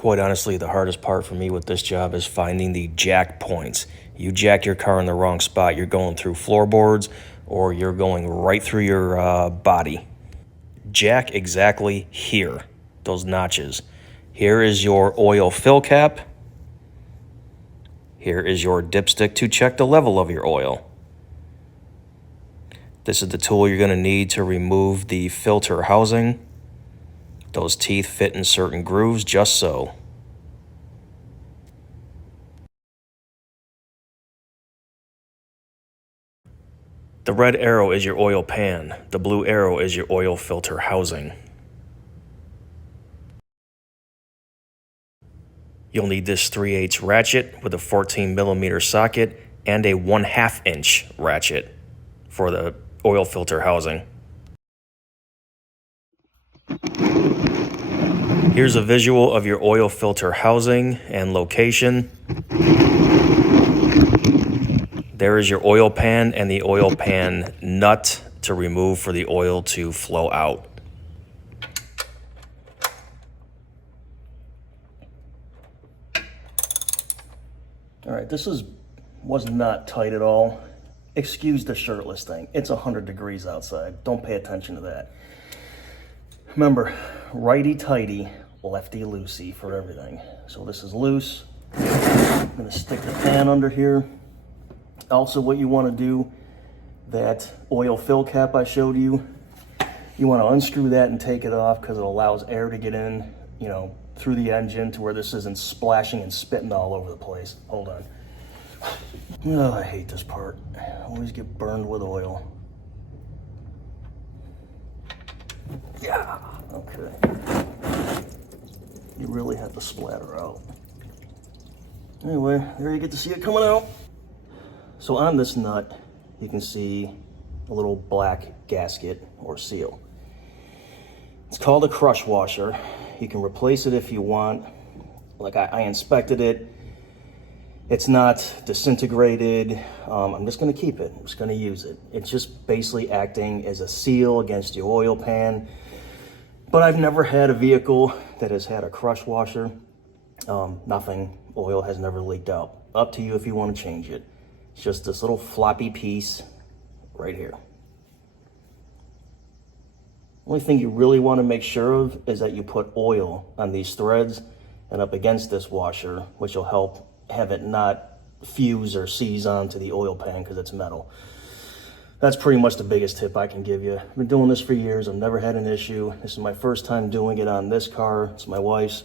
Quite honestly, the hardest part for me with this job is finding the jack points. You jack your car in the wrong spot, you're going through floorboards or you're going right through your body. Jack exactly here, those notches. Here is your oil fill cap. Here is your dipstick to check the level of your oil. This is the tool you're going to need to remove the filter housing. Those teeth fit in certain grooves just so. The red arrow is your oil pan. The blue arrow is your oil filter housing. You'll need this 3/8 ratchet with a 14mm socket and a 1/2 inch ratchet for the oil filter housing. Here's a visual of your oil filter housing and location. There is your oil pan and the oil pan nut to remove for the oil to flow out. All right, this was not tight at all. Excuse the shirtless thing. It's 100 degrees outside. Don't pay attention to that. Remember, righty-tighty, lefty-loosey for everything. So this is loose. I'm gonna stick the pan under here. Also, what you wanna do, that oil fill cap I showed you, you wanna unscrew that and take it off because it allows air to get in, you know, through the engine to where this isn't splashing and spitting all over the place. Hold on. Oh, I hate this part. I always get burned with oil. Yeah, okay. You really have to splatter out. Anyway, there you get to see it coming out. So on this nut, you can see a little black gasket or seal. It's called a crush washer. You can replace it if you want. Like I inspected it. It's not disintegrated. I'm just gonna keep it. I'm just gonna use it. It's just basically acting as a seal against your oil pan. But I've never had a vehicle that has had a crush washer. Nothing, oil has never leaked out. Up to you if you wanna change it. It's just this little floppy piece right here. Only thing you really want to make sure of is that you put oil on these threads and up against this washer, which will help have it not fuse or seize onto the oil pan because it's metal. That's pretty much the biggest tip I can give you. I've been doing this for years. I've never had an issue. This is my first time doing it on this car. It's my wife's.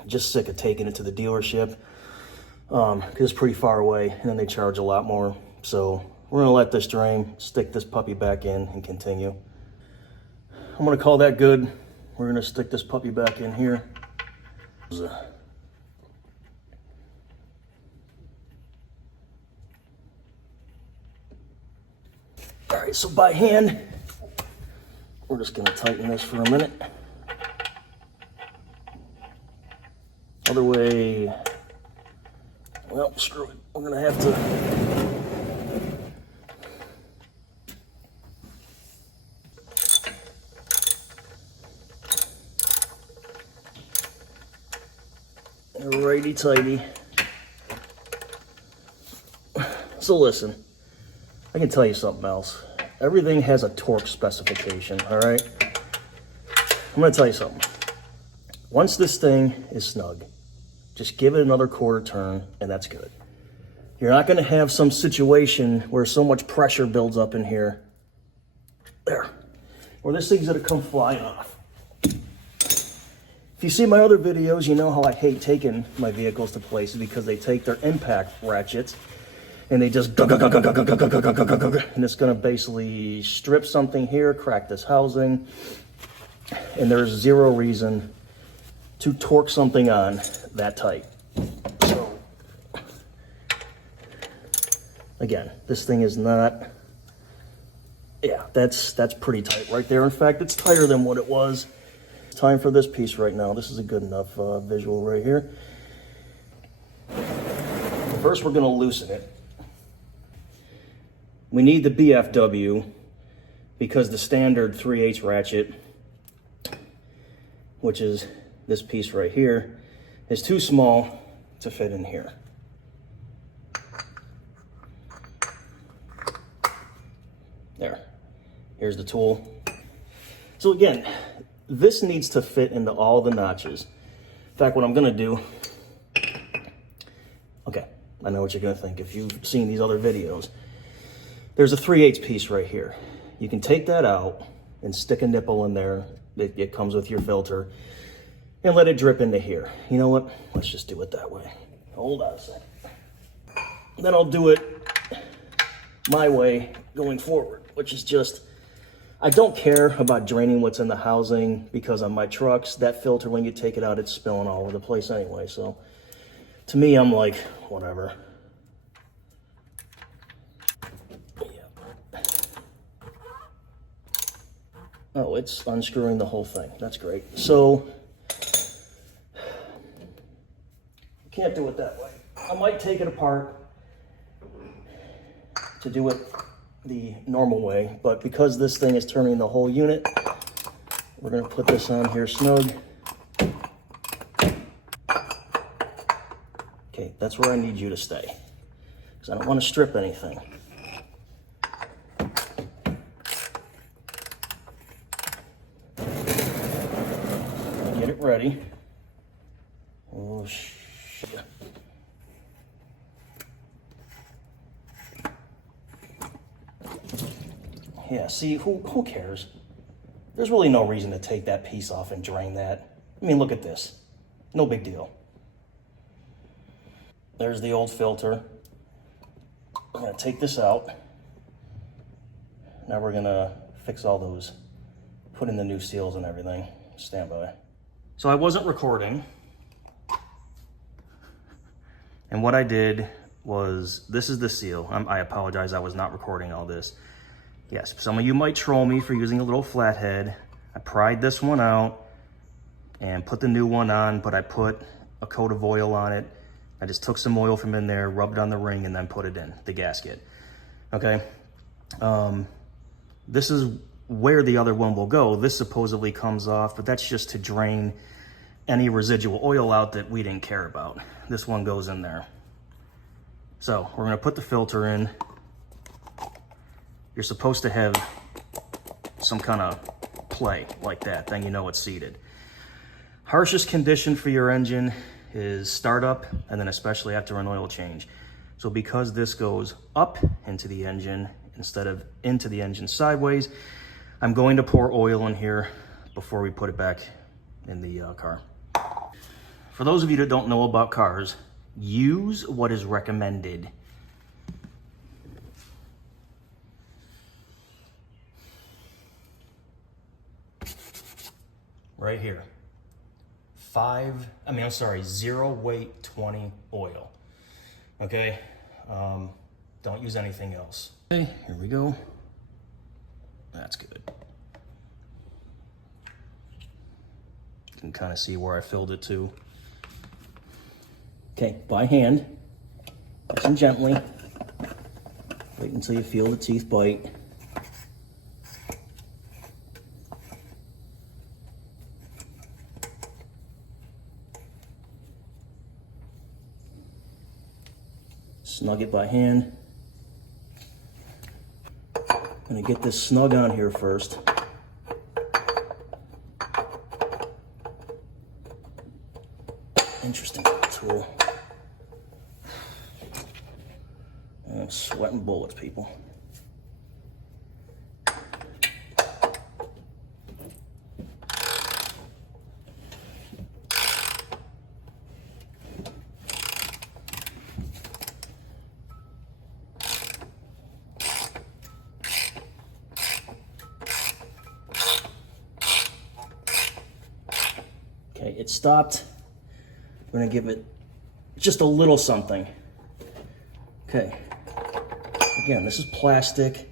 I'm just sick of taking it to the dealership because it's pretty far away and then they charge a lot more. So we're gonna let this drain, stick this puppy back in and continue. I'm gonna call that good. We're gonna stick this puppy back in here. All right, so by hand, we're just gonna tighten this for a minute. Other way, well, screw it. We're gonna have to. Righty-tighty. So listen, I can tell you something else. Everything has a torque specification, all right? I'm gonna tell you something. Once this thing is snug, just give it another quarter turn and that's good. You're not gonna have some situation where so much pressure builds up in here, there, or this thing's gonna come flying off. If you see my other videos, you know how I hate taking my vehicles to places because they take their impact ratchets and they just and it's gonna basically strip something here, crack this housing, and there's zero reason to torque something on that tight. So, again, this thing is not, yeah, that's pretty tight right there. In fact, it's tighter than what it was. Time for this piece right now. This is a good enough visual right here. First, we're gonna loosen it. We need the BFW because the standard 3/8 ratchet, which is this piece right here, is too small to fit in here. There, here's the tool. So again, this needs to fit into all the notches. In fact, what I'm gonna do, okay, I know what you're gonna think if you've seen these other videos. There's a 3/8 piece right here. You can take that out and stick a nipple in there. It comes with your filter, and let it drip into here. You know what? Let's just do it that way. Hold on a second. Then I'll do it my way going forward, which is just, I don't care about draining what's in the housing because on my trucks, that filter, when you take it out, it's spilling all over the place anyway. So to me, I'm like, whatever. Oh, it's unscrewing the whole thing. That's great. So, can't do it that way. I might take it apart to do it the normal way, but because this thing is turning the whole unit, we're gonna put this on here snug. Okay, that's where I need you to stay, because I don't want to strip anything. Get it ready. Oh, shit. Yeah, see, who cares? There's really no reason to take that piece off and drain that. I mean, look at this. No big deal. There's the old filter. I'm gonna take this out. Now we're gonna fix all those, put in the new seals and everything. Stand by. So I wasn't recording. And what I did was, this is the seal. I apologize, I was not recording all this. Yes, some of you might troll me for using a little flathead. I pried this one out and put the new one on, but I put a coat of oil on it. I just took some oil from in there, rubbed on the ring, and then put it in the gasket. Okay. This is where the other one will go. This supposedly comes off, but that's just to drain any residual oil out that we didn't care about. This one goes in there. So we're gonna put the filter in. You're supposed to have some kind of play like that, then you know it's seated. Harshest condition for your engine is startup, and then especially after an oil change. So because this goes up into the engine instead of into the engine sideways, I'm going to pour oil in here before we put it back in the car. For those of you that don't know about cars, use what is recommended. Right here. 0 weight 20 oil. Okay, don't use anything else. Okay, here we go. That's good. You can kind of see where I filled it to. Okay, by hand, nice and gently. Wait until you feel the teeth bite. Snug it by hand. I'm gonna get this snug on here first. Interesting tool. I'm sweating bullets, people. Okay, it stopped. I'm gonna give it just a little something. Okay, again, this is plastic.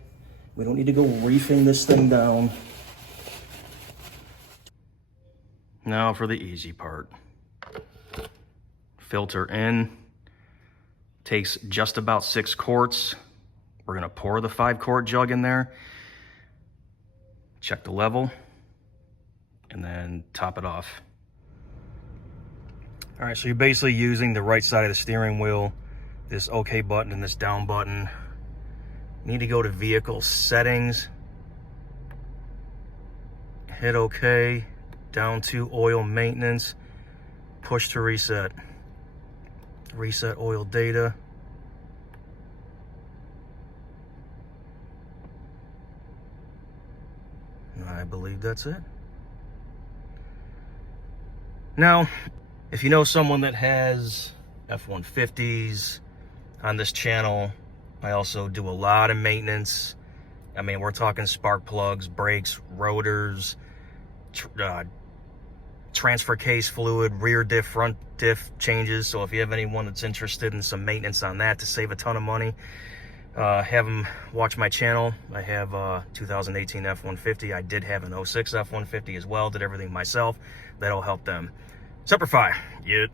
We don't need to go reefing this thing down. Now for the easy part. Filter in. Takes just about 6 quarts. We're gonna pour the 5-quart jug in there. Check the level. And then top it off. All right, so you're basically using the right side of the steering wheel, this OK button and this down button. You need to go to vehicle settings, hit OK, down to oil maintenance, push to reset. Reset oil data. I believe that's it. Now, if you know someone that has F-150s on this channel, I also do a lot of maintenance. I mean, we're talking spark plugs, brakes, rotors, transfer case fluid, rear diff, front diff changes. So if you have anyone that's interested in some maintenance on that to save a ton of money, have them watch my channel. I have a 2018 F-150. I did have an 06 F-150 as well. Did everything myself. That'll help them. Semper Fi. Yeah.